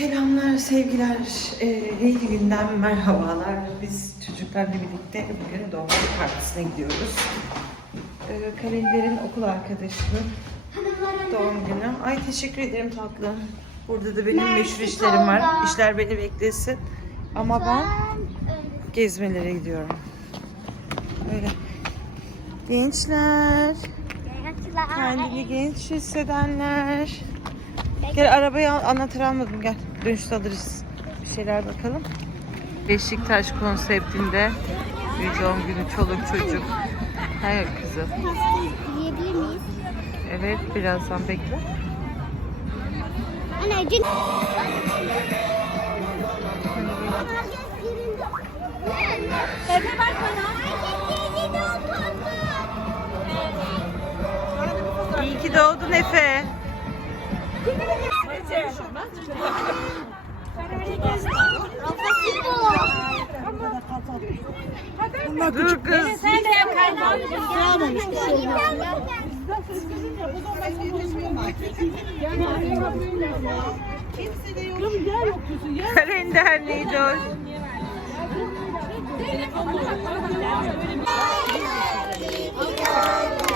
Selamlar, sevgiler. Ee, Leyli günden merhabalar. Biz çocuklarla birlikte bugün doğum günü partisine gidiyoruz. Ee, Kalender'in okul arkadaşının doğum günü. Ay teşekkür ederim tatlım. Burada da benim meşhur işlerim var. İşler beni beklesin. Ama ben gezmelere gidiyorum. Böyle. Gençler, kendini genç hissedenler. Gel arabayı anahtarı almadım gel. Dönüşte alırız. Bir şeyler bakalım. Beşiktaş konseptinde bir doğum günü çoluk çocuk. Hayır kızım. Yiyebilir miyiz? Evet birazdan bekle. Anne dün... Efe bak bana. İyi ki doğdun Efe. Dur kız. Sen de yap kaynağı. Sağmamış Kalender neydi o? Ben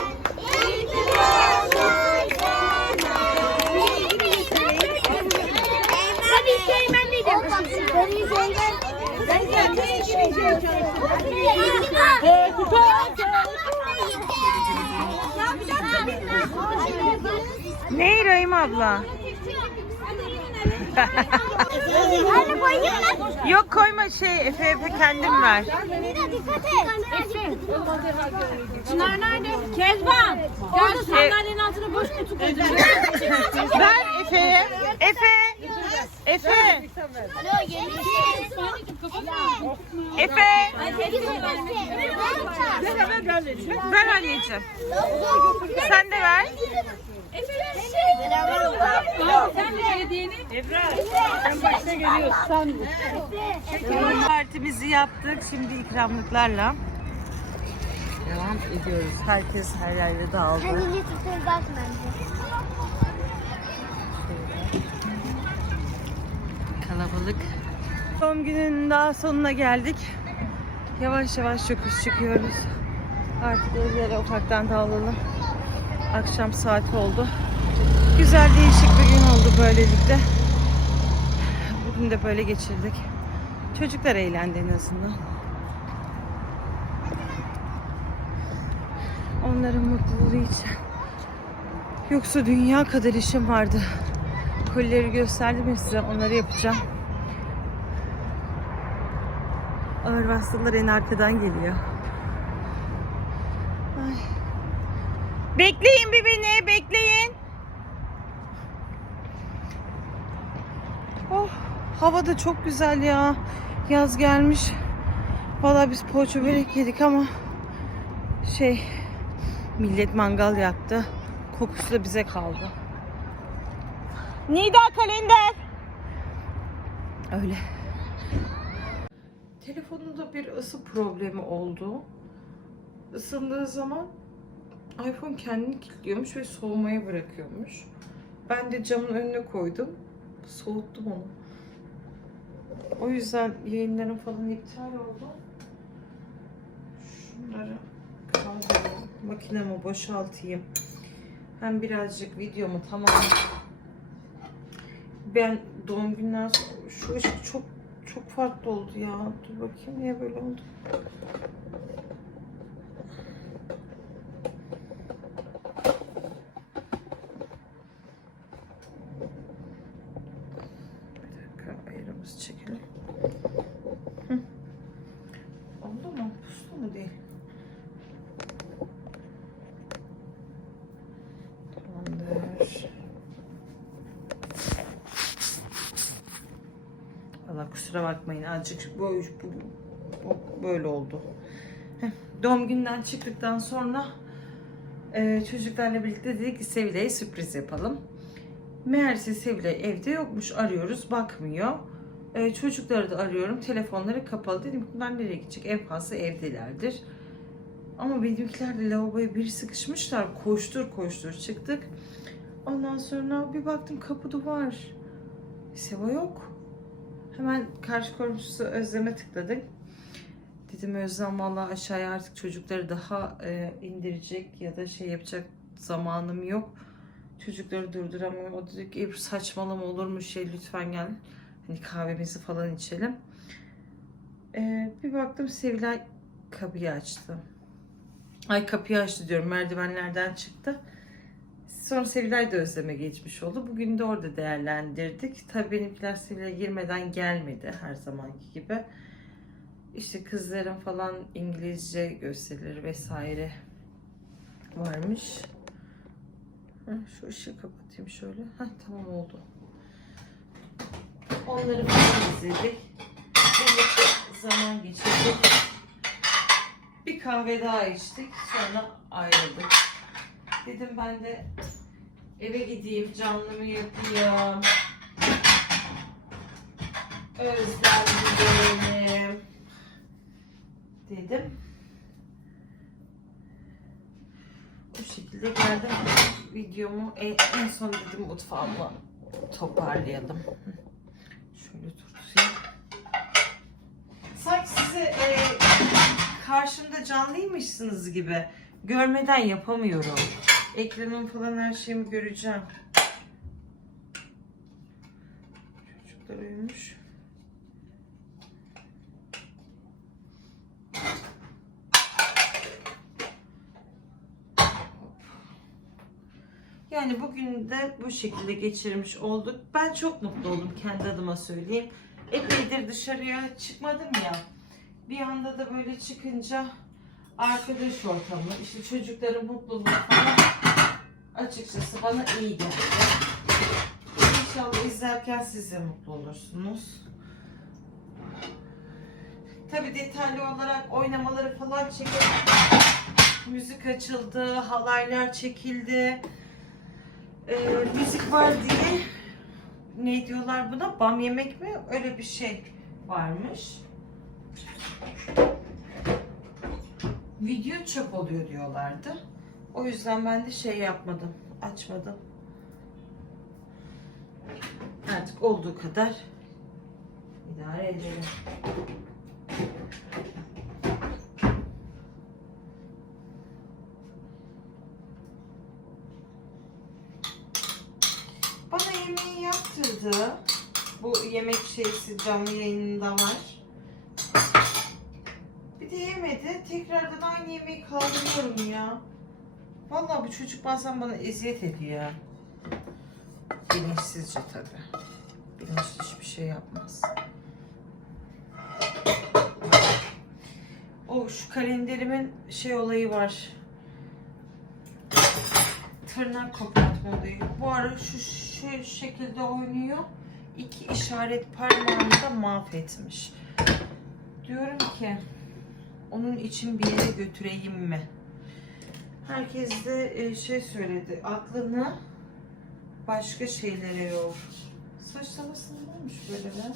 Ne Rahim abla? Yok koyma şey Efe Efe kendin ver. Dikkat et. Çınar nerede? Kezban. Orada sandalyenin altına boş kutu koydum. Ver Efe'ye. Efe. Efe. Alo gelin. Efe. Ver anneciğim. Sen de ver. Partimizi yaptık. Şimdi ikramlıklarla devam ediyoruz. Herkes her yerde dağıldı. Hani YouTube'da bak Kalabalık. Son günün daha sonuna geldik. Yavaş yavaş yokuş çıkıyoruz. Artık evlere ufaktan dağılalım. Akşam saati oldu. Güzel değişik bir gün oldu böylelikle. Bugün de böyle geçirdik. Çocuklar eğlendi en azından. Onların mutluluğu için. Yoksa dünya kadar işim vardı. Kolileri gösterdim ya size. Onları yapacağım. Ağır vasıtalar en arkadan geliyor. Ay. Bekleyin bir beni, bekleyin. Oh, hava da çok güzel ya. Yaz gelmiş. Vallahi biz poğaça börek yedik ama şey millet mangal yaktı. Kokusu da bize kaldı. Nida kalender. Öyle. Telefonumda bir ısı problemi oldu. Isındığı zaman iPhone kendini kilitliyormuş ve soğumaya bırakıyormuş. Ben de camın önüne koydum. Soğuttum onu. O yüzden yayınlarım falan iptal oldu. Şunları kaldırayım. Makinemi boşaltayım. Hem birazcık videomu tamam. Ben doğum günden sonra şu ışık çok çok farklı oldu ya. Dur bakayım niye böyle oldu. Bir dakika ayarımızı çekelim. Hı. Oldu mu? Puslu mu değil? Tamamdır. Valla kusura bakmayın azıcık bu, bu, böyle oldu. Doğum günden çıktıktan sonra e, çocuklarla birlikte dedik ki Sevilay'a sürpriz yapalım. Meğerse Sevilay evde yokmuş arıyoruz bakmıyor. E, çocukları da arıyorum telefonları kapalı. Dedim bunlar nereye gidecek en fazla evdelerdir. Ama benimkiler de lavaboya bir sıkışmışlar. Koştur koştur çıktık. Ondan sonra bir baktım kapı duvar. Seva yok. Hemen karşı komşusu Özlem'e tıkladık. Dedim Özlem valla aşağıya artık çocukları daha e, indirecek ya da şey yapacak zamanım yok. Çocukları durduramıyorum. O dedi ki "Ebru saçmalama olur mu şey lütfen gel. Hani kahvemizi falan içelim. E, bir baktım Sevilay kapıyı açtı. Ay kapıyı açtı diyorum merdivenlerden çıktı. Sonra Sevilay da Özlem'e geçmiş oldu. Bugün de orada değerlendirdik. Tabii benimkiler Sevilay'a girmeden gelmedi her zamanki gibi. İşte kızların falan İngilizce gösterileri vesaire varmış. Şu ışığı kapatayım şöyle. Heh, tamam oldu. Onları falan izledik. Birlikte zaman geçirdik. Bir kahve daha içtik. Sonra ayrıldık. Dedim ben de eve gideyim, canlımı yapayım. Özlemdi benim. Dedim. Bu şekilde geldim. Videomu en, en son dedim mutfağımı toparlayalım. Şöyle tutayım. Sanki size e, karşımda canlıymışsınız gibi. Görmeden yapamıyorum. Ekranım falan her şeyimi göreceğim. Çocuklar uyumuş. Yani bugün de bu şekilde geçirmiş olduk. Ben çok mutlu oldum kendi adıma söyleyeyim. Epeydir dışarıya çıkmadım ya. Bir anda da böyle çıkınca arkadaş ortamı, işte çocukların mutluluğu falan açıkçası bana iyi geldi. İnşallah izlerken siz de mutlu olursunuz. Tabi detaylı olarak oynamaları falan çekelim. Müzik açıldı, halaylar çekildi. Ee, müzik var diye ne diyorlar buna? Bam yemek mi? Öyle bir şey varmış. Video çöp oluyor diyorlardı. O yüzden ben de şey yapmadım. Açmadım. Artık olduğu kadar idare edelim. Bana yemeği yaptırdı. Bu yemek şeysi canlı yayınında var. Bir de yemedi. Tekrardan aynı yemeği kaldırıyorum ya. Vallahi bu çocuk bazen bana eziyet ediyor. Bilinçsizce tabii. Bilinçli hiçbir şey yapmaz. O şu kalenderimin şey olayı var. Tırnak kopartma olayı. Bu ara şu, şu şekilde oynuyor. İki işaret parmağını da mahvetmiş. Diyorum ki onun için bir yere götüreyim mi? Herkes de e, şey söyledi. Aklını başka şeylere yor. Saç tavası neymiş böyle be?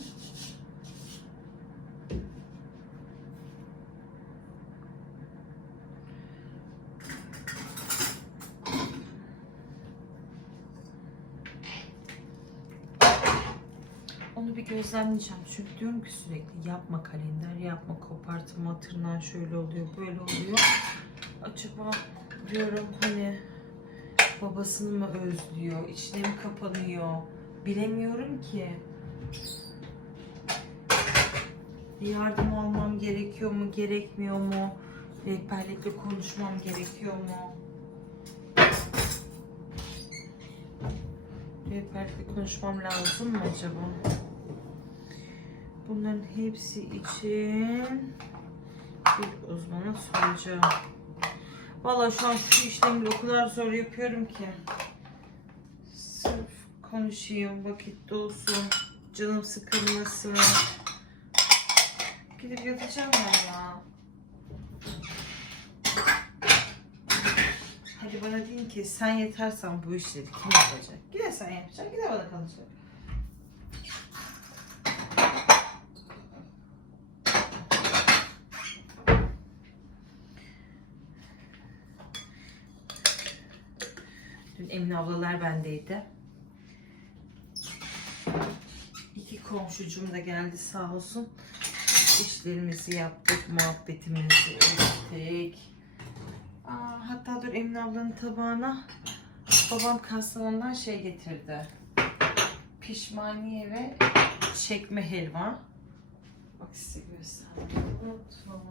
Bir gözlemleyeceğim. Çünkü diyorum ki sürekli yapma kalender, yapma kopartma, tırnağın şöyle oluyor, böyle oluyor. Acaba diyorum hani babasını mı özlüyor, içine mi kapanıyor? Bilemiyorum ki. Bir yardım almam gerekiyor mu, gerekmiyor mu? Rehberlikle konuşmam gerekiyor mu? Rehberlikle konuşmam lazım mı acaba? Bunların hepsi için bir uzmana soracağım. Vallahi şu an şu işlemi bile o kadar zor yapıyorum ki. Sırf konuşayım, vakit dolsun, canım sıkılmasın. Gidip yatacağım ben ya. Hadi bana deyin ki sen yetersen bu işleri kim yapacak? Gide sen yapacaksın, gide bana kalacak. Emine ablalar bendeydi. komşucum da geldi sağ olsun. İşlerimizi yaptık, muhabbetimizi ettik. Aa, hatta dur Emine ablanın tabağına babam Kastamonu'dan şey getirdi. Pişmaniye ve çekme helva. Bak size göstereyim. Unuttum.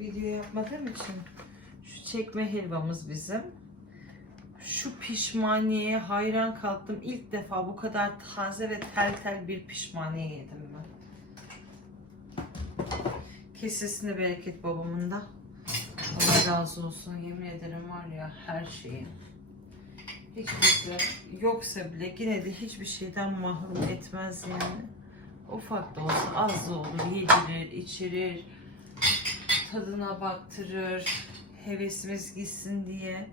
Video yapmadığım için çekme helvamız bizim. Şu pişmaniyeye hayran kalktım. İlk defa bu kadar taze ve tel tel bir pişmaniye yedim ben. Kesesine bereket babamın da. Allah razı olsun. Yemin ederim var ya her şeyi. Hiçbir şey yoksa bile yine de hiçbir şeyden mahrum etmez yani. Ufak da olsa az da olur. Yedirir, içirir. Tadına baktırır. Hevesimiz gitsin diye.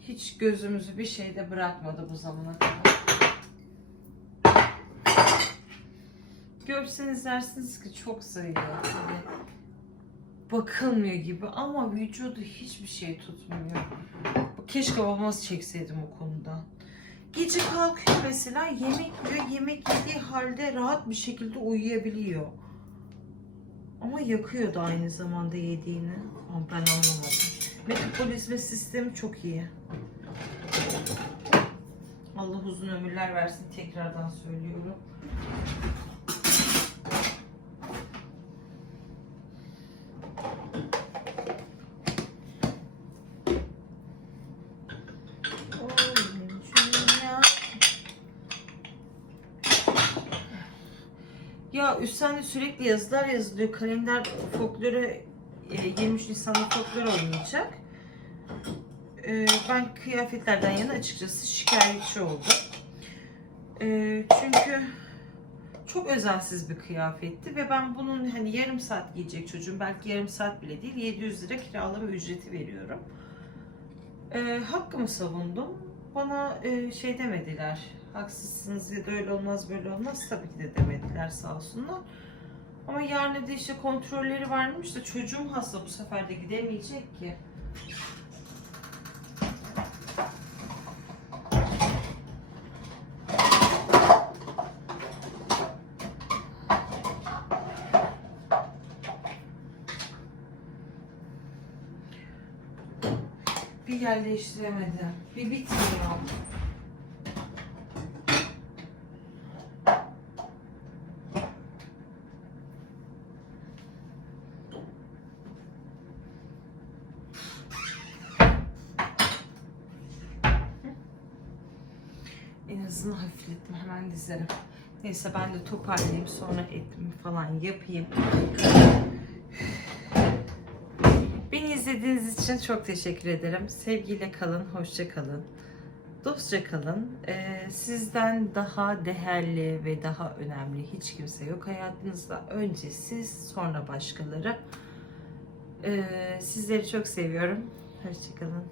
Hiç gözümüzü bir şeyde bırakmadı bu zamana kadar. Görseniz dersiniz ki çok zayıf. Hani bakılmıyor gibi ama vücudu hiçbir şey tutmuyor. Keşke babamız çekseydim o konuda. Gece kalkıyor mesela yemek yiyor. Yemek yediği halde rahat bir şekilde uyuyabiliyor. Ama yakıyor da aynı zamanda yediğini. Ama ben anlamadım. Metabolizma sistemi çok iyi. Allah uzun ömürler versin tekrardan söylüyorum. Ya üstten de sürekli yazılar yazılıyor. Kalender folkloru e, 23 Nisan'da folklor oynayacak. E, Ben kıyafetlerden yana açıkçası şikayetçi oldum. E, Çünkü çok özensiz bir kıyafetti ve ben bunun hani yarım saat giyecek çocuğum belki yarım saat bile değil 700 lira kiralama ücreti veriyorum. E, hakkımı savundum. Bana e, şey demediler. Haksızsınız ya da öyle olmaz böyle olmaz tabii ki de demediler sağ olsunlar. Ama yarın da işte kontrolleri varmış da çocuğum hasta bu sefer de gidemeyecek ki. Bir yerleştiremedim. Bir bitmiyor. En azından dizerim. Neyse ben de toparlayayım. Sonra etimi falan yapayım. Beni izlediğiniz için çok teşekkür ederim. Sevgiyle kalın, hoşça kalın. Dostça kalın. Ee, sizden daha değerli ve daha önemli hiç kimse yok hayatınızda. Önce siz, sonra başkaları. Ee, sizleri çok seviyorum. Hoşça kalın.